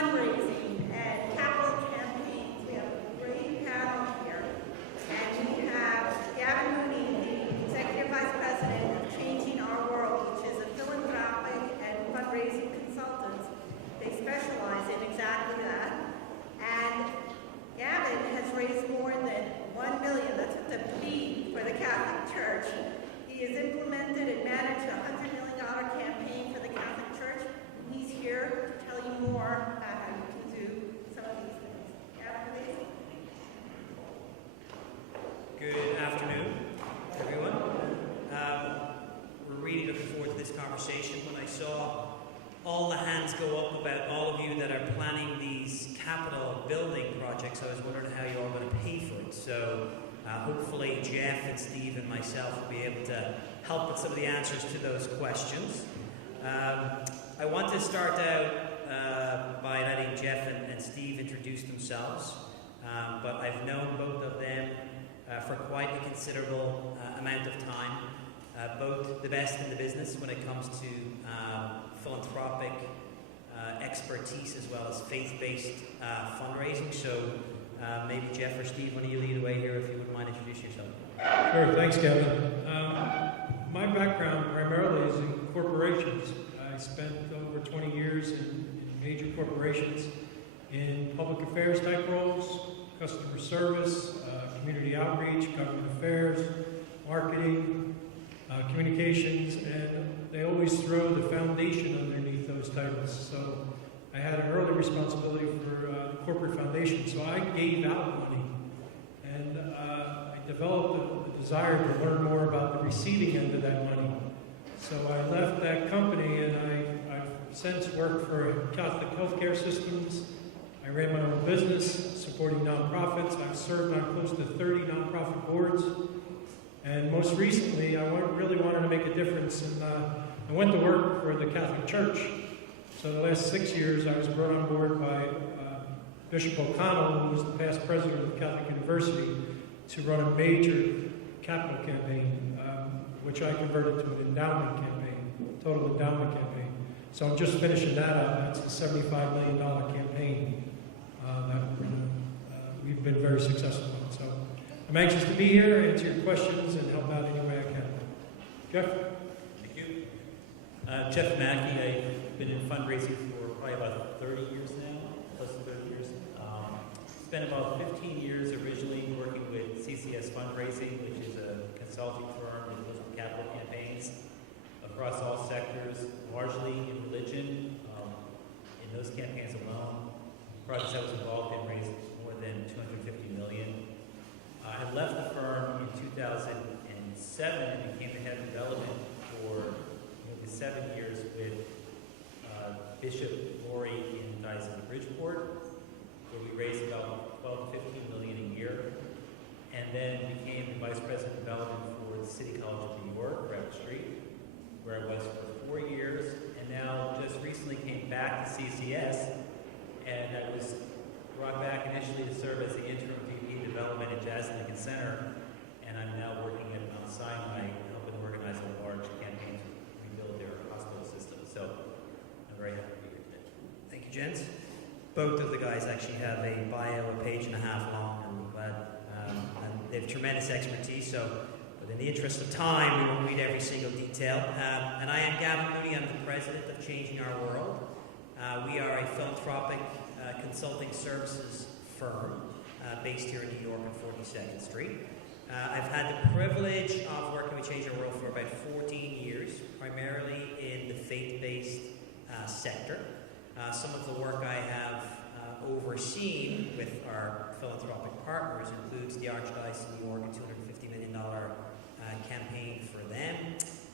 fundraising and capital campaigns. We have a great panel here. And we have Gavin Mooney, the Executive Vice President of Changing Our World, which is a philanthropic and fundraising consultant. They specialize in exactly that. And Gavin has raised more than $1 million, that's with the B, for the Catholic Church. He has implemented and managed a $100 million campaign for the Catholic Church. He's here to tell you more about how you can do some of these things. Gavin, please. Good afternoon, everyone. We're really looking forward to this conversation. When I saw all the hands go up about all of you that are planning these capital building projects, I was wondering how you're all going to pay for it. So hopefully Jeff and Steve and myself will be able to help with some of the answers to those questions. I want to start out by letting Jeff and Steve introduce themselves, but I've known both of them for quite a considerable amount of time. Both the best in the business when it comes to philanthropic expertise as well as faith-based fundraising. So maybe Jeff or Steve, one of you lead away here if you wouldn't mind introducing yourself. Sure, thanks, Kevin. My background primarily is in corporations. I spent over 20 years in major corporations in public affairs type roles, customer service, community outreach, government affairs, marketing, communications, and they always throw the foundation underneath those titles. So I had an early responsibility for the corporate foundation, so I gave out money, and I developed a desire to learn more about the receiving end of that money. So I left that company, and I've since worked for Catholic healthcare systems. I ran my own business supporting nonprofits. I've served on close to 30 nonprofit boards. And most recently, I really wanted to make a difference, and I went to work for the Catholic Church. So the last 6 years, I was brought on board by Bishop O'Connell, who was the past president of Catholic University, to run a major capital campaign, which I converted to an endowment campaign, total endowment campaign. So I'm just finishing that up. That's a $75 million campaign that we've been very successful in. So I'm anxious to be here, answer your questions, and help out any way I can. Jeff? Thank you. Jeff Mackey. I've been in fundraising for probably about 30 years now, close to 30 years. Spent about 15 years originally working with CCS Fundraising, which is a consulting firm that does capital campaigns across all sectors, largely in religion. In those campaigns alone, projects I was involved in raised more than $250 million. I had left the firm in 2007 and became the head of development for maybe 7 years with Bishop Laurie in Diocese of Bridgeport, where we raised about $12 to $15 million a year, and then became the vice president of development for the City College of New York, Rabbit Street, where I was for 4 years, and now just recently came back to CCS, and I was brought back initially to serve as the interim VP development at Jazz Lincoln Center, and I'm now working at Mount Sinai, helping organize a large campaign to rebuild their hospital system. So I'm very happy to be here today. Thank you, gents. Both of the guys actually have a bio a page and a half long, and I'm glad and they have tremendous expertise. So, but in the interest of time, we won't read every single detail. And I am Gavin Mooney. I'm the president of Changing Our World. We are a philanthropic consulting services firm based here in New York on 42nd Street. I've had the privilege of working with Change Our World for about 14 years, primarily in the faith-based sector. Some of the work I have overseen with our philanthropic partners includes the Archdiocese of New York, a $250 million campaign for them,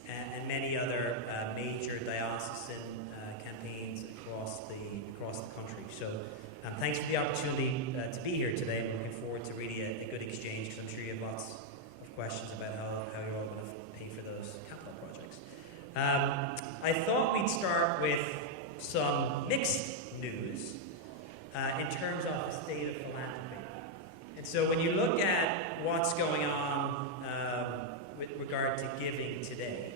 and many other major diocesan campaigns across the country. So thanks for the opportunity to be here today. I'm looking forward to really a good exchange, because I'm sure you have lots of questions about how you're all going to pay for those capital projects. I thought we'd start with some mixed news in terms of the state of philanthropy. And so when you look at what's going on with regard to giving today,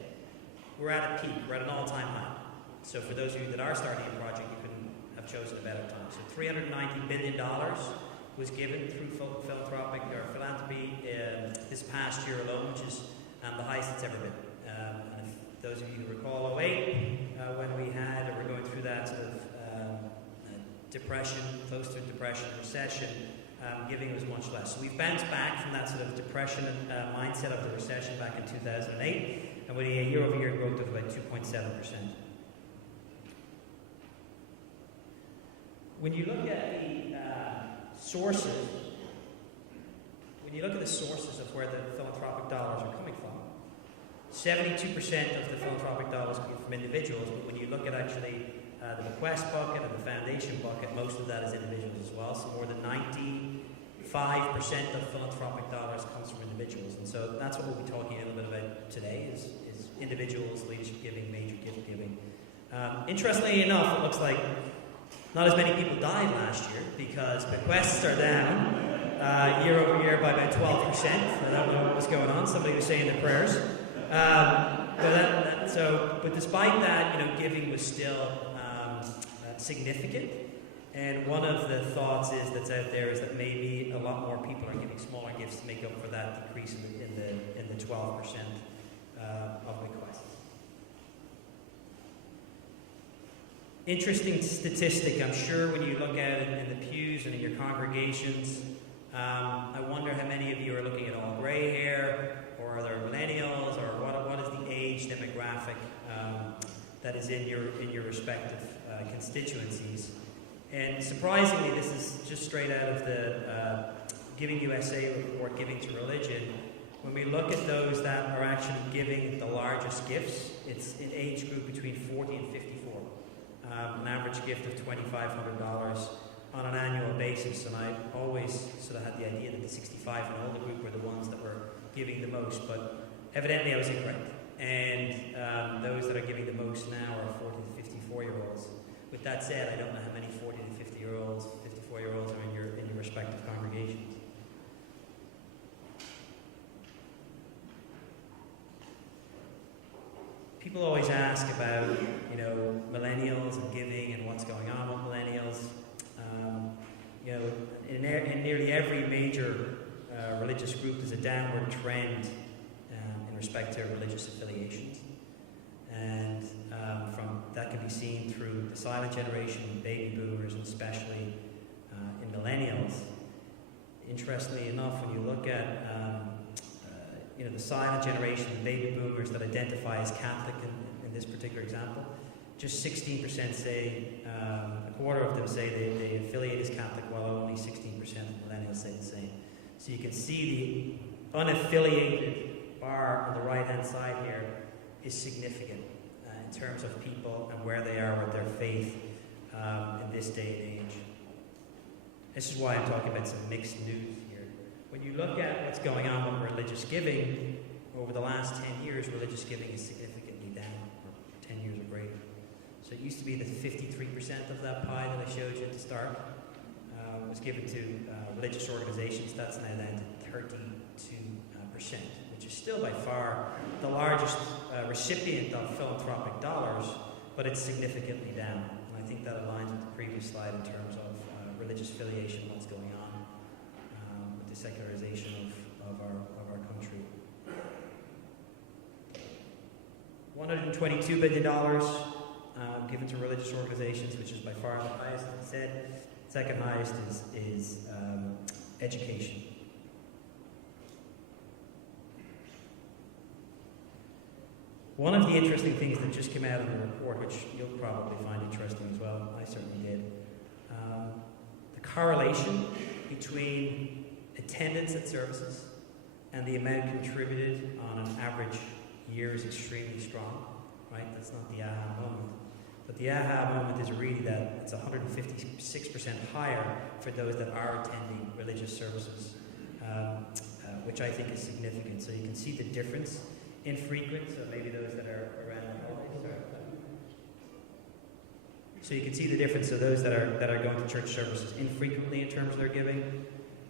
we're at a peak, we're at an all-time high. So for those of you that are starting a project, you couldn't have chosen a better time. So $390 billion was given through philanthropic or philanthropy this past year alone, which is the highest it's ever been. And if those of you who recall 2008, when we were going through that sort of depression, close to depression, recession, giving was much less. So we've bounced back from that sort of depression mindset of the recession back in 2008, and with a year-over-year growth of about 2.7%. When you look at the sources, of where the philanthropic dollars are coming from, 72% of the philanthropic dollars come from individuals, but when you look at actually the bequest bucket and the foundation bucket, most of that is individuals as well. So more than 95% of philanthropic dollars comes from individuals. And so that's what we'll be talking a little bit about today is individuals, leadership giving, major gift giving. Interestingly enough, it looks like not as many people died last year because bequests are down year over year by about 12%. I don't know what was going on. Somebody was saying their prayers. But despite that, giving was still significant. And one of the thoughts that's out there is that maybe a lot more people are giving smaller gifts to make up for that decrease in the 12% of bequests. Interesting statistic, I'm sure, when you look at it in the pews and in your congregations. I wonder how many of you are looking at all gray hair, or are there millennials, or what is the age demographic that is in your respective constituencies. And surprisingly, this is just straight out of the Giving USA report, Giving to Religion. When we look at those that are actually giving the largest gifts, it's an age group between 40 and 54. An average gift of $2,500 on an annual basis, and I always sort of had the idea that the 65 and older group were the ones that were giving the most, but evidently I was incorrect. And those that are giving the most now are 40 to 54-year-olds. With that said, I don't know how many 40 to 50-year-olds, 54-year-olds are in your respective congregations. People always ask about, millennials and giving and what's going on with millennials. In nearly every major religious group, there's a downward trend in respect to religious affiliations, and from that can be seen through the silent generation, baby boomers, and especially in millennials. Interestingly enough, when you look at the silent generation, the baby boomers that identify as Catholic in this particular example, just 16% say, a quarter of them say they affiliate as Catholic, while only 16% of millennials say the same. So you can see the unaffiliated bar on the right-hand side here is significant in terms of people and where they are with their faith in this day and age. This is why I'm talking about some mixed news here. When you look at what's going on with religious giving, over the last 10 years, religious giving is significantly down, or 10 years or greater. So it used to be that 53% of that pie that I showed you at the start was given to religious organizations. That's now down to 32%, which is still by far the largest recipient of philanthropic dollars, but it's significantly down. And I think that aligns with the previous slide in terms of religious affiliation, what's going on with the secularization of our country. $122 billion given to religious organizations, which is by far the highest, as I said. Second highest is education. One of the interesting things that just came out of the report, which you'll probably find interesting as well, I certainly did, the correlation between attendance at services and the amount contributed on an average year is extremely strong, right? That's not the aha moment. But the aha moment is really that it's 156% higher for those that are attending religious services, which I think is significant. So you can see the difference in frequent, so maybe those that are around the holidays. So you can see the difference of those that are going to church services infrequently in terms of their giving,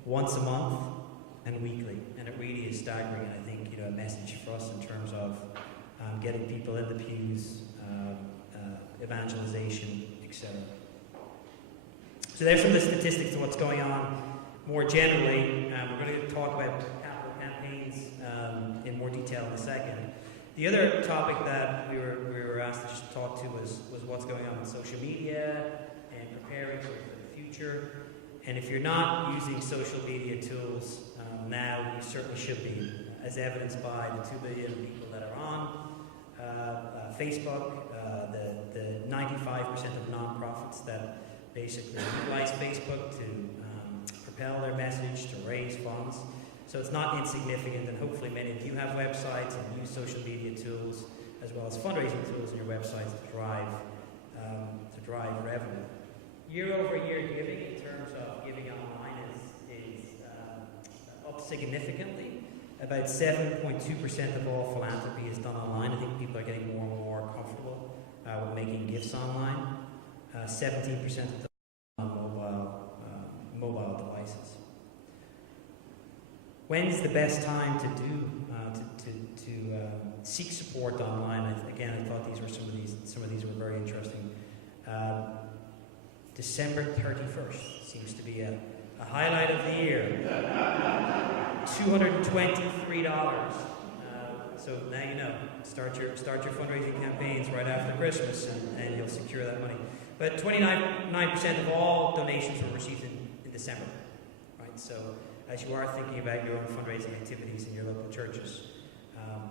once a month, and weekly. And it really is staggering, and I think a message for us in terms of getting people in the pews, evangelization, etc. So there's some of the statistics of what's going on more generally. We're going to talk about capital campaigns in more detail in a second. The other topic that we were asked to just talk to was what's going on with social media and preparing for the future. And if you're not using social media tools now, you certainly should be, as evidenced by the 2 billion people that are on Facebook, the 95% of nonprofits that basically utilize Facebook to propel their message, to raise funds. So it's not insignificant, and hopefully many of you have websites and use social media tools as well as fundraising tools in your websites to drive revenue. Year-over-year giving in terms of giving online is up significantly. About 7.2% of all philanthropy is done online. I think people are getting more and more comfortable with making gifts online. 17% of them on mobile devices. When's the best time to seek support online? I thought some of these were very interesting. December 31st seems to be a highlight of the year. $223. So now you know. Start your fundraising campaigns right after Christmas, and you'll secure that money. But 29% of all donations were received in December, right? So as you are thinking about your own fundraising activities in your local churches,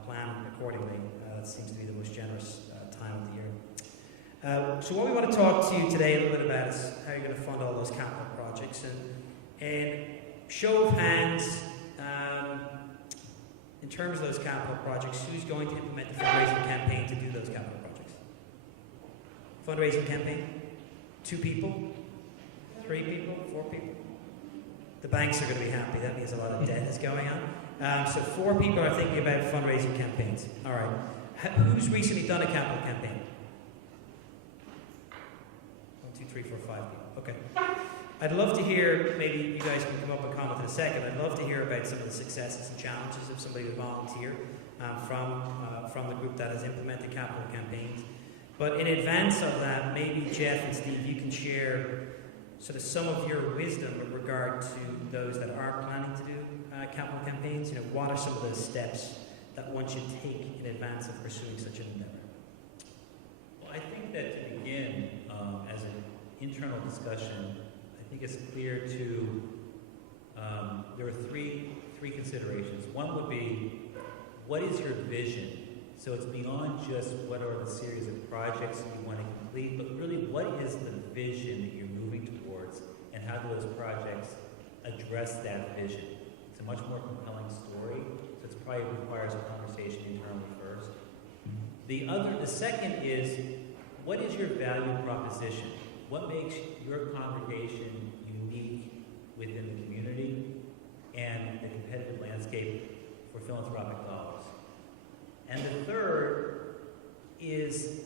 plan accordingly. That seems to be the most generous time of the year. So what we want to talk to you today a little bit about is how you're going to fund all those capital projects. And show of hands, in terms of those capital projects, who's going to implement the fundraising campaign to do those capital projects? Fundraising campaign? 2 people? 3 people? 4 people? The banks are going to be happy. That means a lot of debt is going on. So 4 people are thinking about fundraising campaigns. All right. Who's recently done a capital campaign? 1, 2, 3, 4, 5 people. Okay. I'd love to hear, maybe you guys can come up and comment in a second, I'd love to hear about some of the successes and challenges of somebody who volunteer from the group that has implemented capital campaigns. But in advance of that, maybe Jeff and Steve, you can share sort of some of your wisdom with regard to those that are planning to do capital campaigns. What are some of the steps that one should take in advance of pursuing such an endeavor? Well, I think that to begin, as an internal discussion, I think it's clear to, there are three considerations. One would be, what is your vision? So it's beyond just what are the series of projects you want to complete, but really what is the vision that you're moving towards, and how do those projects address that vision? It's a much more compelling story, so it probably requires a conversation internally first. The second is, what is your value proposition? What makes your congregation unique within the community and the competitive landscape for philanthropic dollars? And the third is,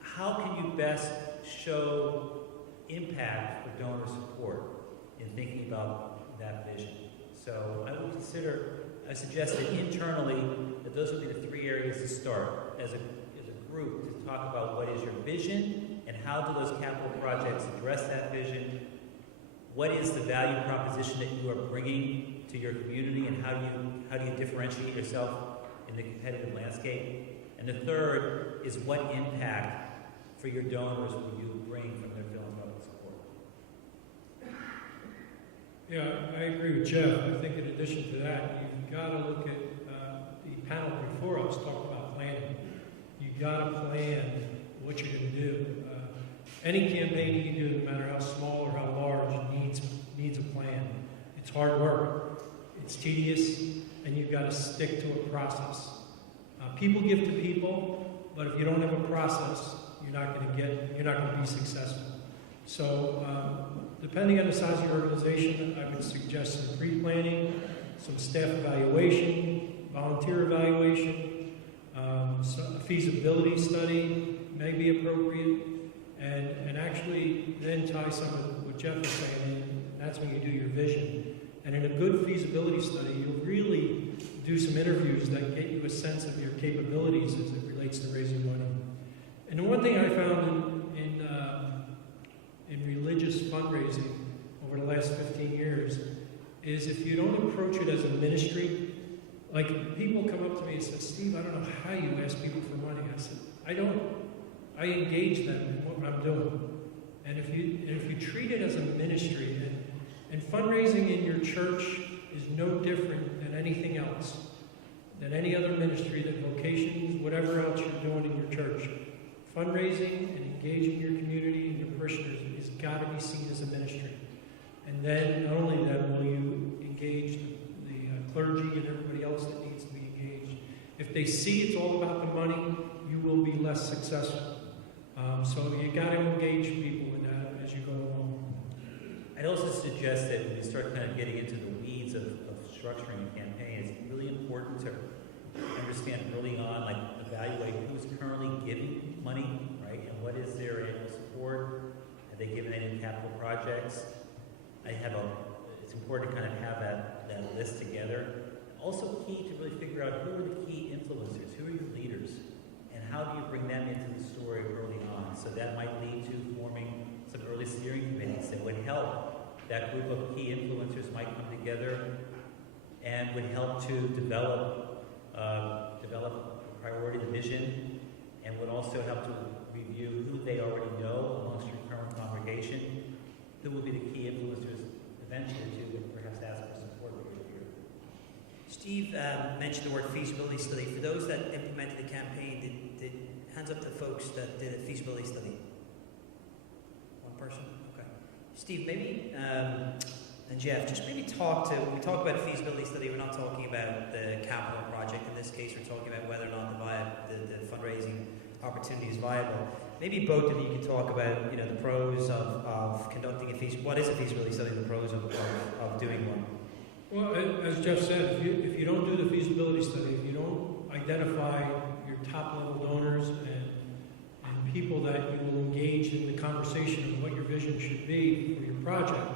how can you best show impact for donor support in thinking about that vision? So I suggest that internally, that those would be the 3 areas to start as a group, to talk about what is your vision and how do those capital projects address that vision. What is the value proposition that you are bringing to your community, and how do you differentiate yourself in the competitive landscape? And the third is, what impact for your donors will you bring from their philanthropic support? Yeah, I agree with Jeff. I think in addition to that, you've got to look at the panel before us talked about planning. You've got to plan what you're going to do. Any campaign you do, no matter how small or how large, needs a plan. It's hard work. It's tedious, and you've got to stick to a process. People give to people, but if you don't have a process, you're not going to be successful. So, depending on the size of your organization, I would suggest some pre-planning, some staff evaluation, volunteer evaluation, some feasibility study may be appropriate, and actually then tie some of what Jeff was saying in. That's when you do your vision. And in a good feasibility study, you'll really do some interviews that get you a sense of your capabilities as it relates to raising money. And the one thing I found in religious fundraising over the last 15 years is if you don't approach it as a ministry, like people come up to me and say, Steve, I don't know how you ask people for money. I said, I don't. I engage them in what I'm doing. And if you treat it as a ministry, and fundraising in your church is no different than anything else, than any other ministry, that vocations, whatever else you're doing in your church. Fundraising and engaging your community and your parishioners has got to be seen as a ministry. And then, not only that, will you engage the clergy and everybody else that needs to be engaged. If they see it's all about the money, you will be less successful. So you got to engage people in that as you go along. I'd also suggest that when you start kind of getting into the weeds of structuring a campaign, it's really important to understand early on, like evaluate who's currently giving money, right? And what is their annual support? Have they given any capital projects? It's important to kind of have that list together. Also key to really figure out who are the key influencers, who are your leaders, and how do you bring them into the story early on? So that might lead to forming some early steering committees that would help. That group of key influencers might come together and would help to develop a priority, the vision, and would also help to review who they already know amongst your current congregation, who will be the key influencers eventually to perhaps ask for support over here. Steve mentioned the word feasibility study. For those that implemented the campaign, did hands up to folks that did a feasibility study? One person? Okay. Steve, maybe, and Jeff, just maybe when we talk about a feasibility study, we're not talking about the capital project. In this case, we're talking about whether or not the fundraising opportunity is viable. Maybe both of you can talk about, the pros of conducting what is a feasibility study, the pros of doing one. Well, as Jeff said, if you don't do the feasibility study, if you don't identify your top-level donors and people that you will engage in the conversation of what your vision should be for your project,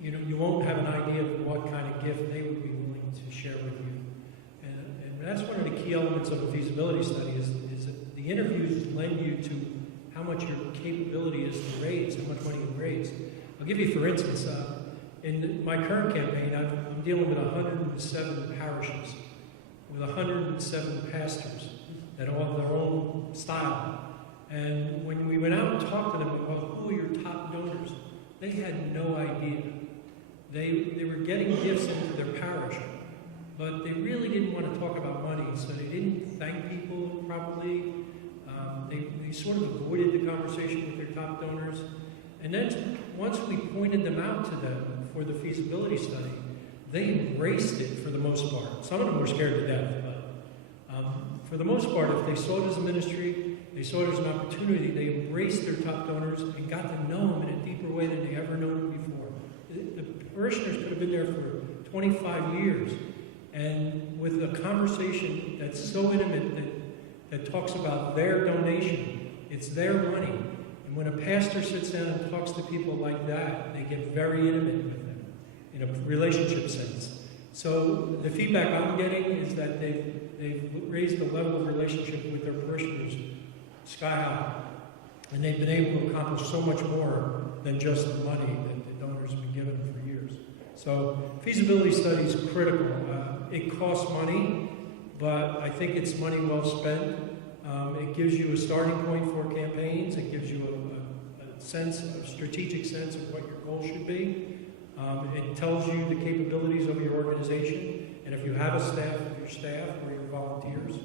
you won't have an idea of what kind of gift they would be willing to share with you. And that's one of the key elements of a feasibility study is that the interviews lend you to how much your capability is to raise, how much money you raise. I'll give you, for instance, in my current campaign, I'm dealing with 107 parishes, with 107 pastors that all have their own style. And when we went out and talked to them about who are your top donors, they had no idea. They were getting gifts into their parish, but they really didn't want to talk about money, so they didn't thank people properly. They sort of avoided the conversation with their top donors. And then once we pointed them out to them for the feasibility study, they embraced it for the most part. Some of them were scared to death, but for the most part, if they saw it as a ministry, they saw it as an opportunity, they embraced their top donors and got to know them in a deeper way than they ever known them before. The parishioners could have been there for 25 years, and with a conversation that's so intimate that talks about their donation, it's their money. And when a pastor sits down and talks to people like that, they get very intimate with them in a relationship sense. So the feedback I'm getting is that they've raised the level of relationship with their parishioners sky high. And they've been able to accomplish so much more than just the money that the donors have been given for years. So feasibility study is critical. It costs money, but I think it's money well spent. It gives you a starting point for campaigns. It gives you a strategic sense of what your goal should be. It tells you the capabilities of your organization, and if you have a staff, of your staff or your volunteers.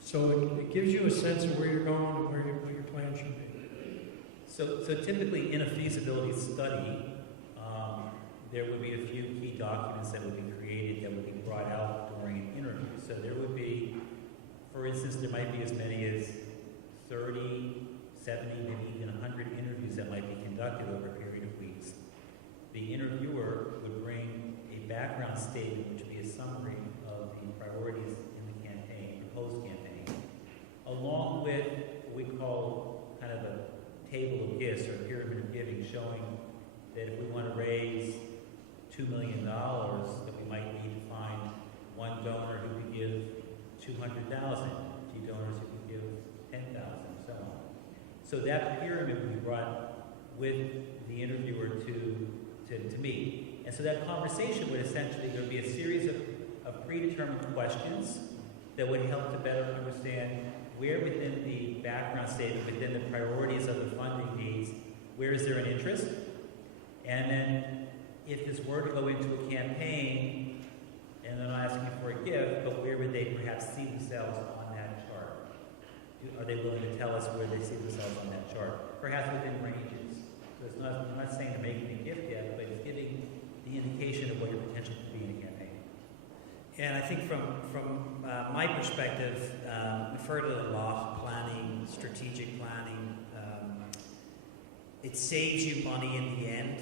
So it gives you a sense of where you're going and what your plan should be. So typically in a feasibility study, there would be a few key documents that would be created that would be brought out during an interview. So there would be, for instance, there might be as many as 30, 70, maybe even 100 interviews that might be conducted over a period of weeks. The interviewer would bring a background statement, which would be a summary of the priorities in the campaign, proposed campaign, along with what we call kind of a table of gifts or pyramid of giving, showing that if we want to raise $2 million, that we might need to find one donor who could give $200,000, two donors who could give $10,000, and so on. So that pyramid would be brought with the interviewer to meet. And so that conversation would essentially, there would be a series of predetermined questions that would help to better understand where within the background statement, within the priorities of the funding needs, where is there an interest? And then if this were to go into a campaign, and they're not asking for a gift, but where would they perhaps see themselves on that chart? Are they willing to tell us where they see themselves on that chart? Perhaps within ranges. So it's not, I'm not saying they're making a gift yet, but it's giving the indication of what your potential could be in a campaign. And I think from my perspective, we've heard it a lot, planning, strategic planning. It saves you money in the end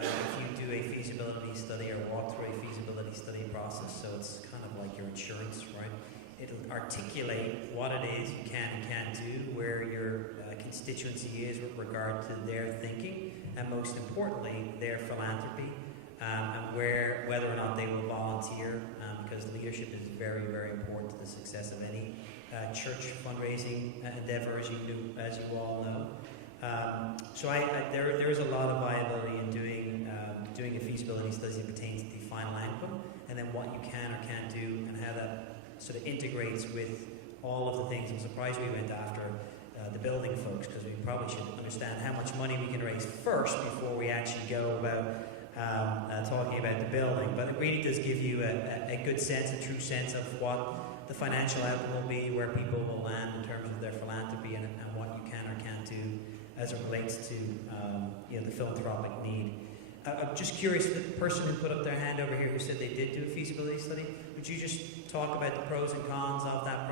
if you do a feasibility study or walk through a feasibility study process. So it's kind of like your insurance, right? It'll articulate what it is you can and can't do, where your constituency is with regard to their thinking, and most importantly, their philanthropy, and whether or not they will volunteer, because leadership is very, very important to the success of any church fundraising endeavor, as you all know. So there is a lot of viability in doing a feasibility study that pertains to the final outcome, and then what you can or can't do, and how that sort of integrates with all of the things. I'm surprised we went after the building folks, because we probably should understand how much money we can raise first before we actually go about talking about the building. But it really does give you a good sense, a true sense of what the financial outcome will be, where people will land in terms of their philanthropy, and what you can or can't do as it relates to the philanthropic need. I'm just curious, the person who put up their hand over here who said they did do a feasibility study, would you just talk about the pros and cons of that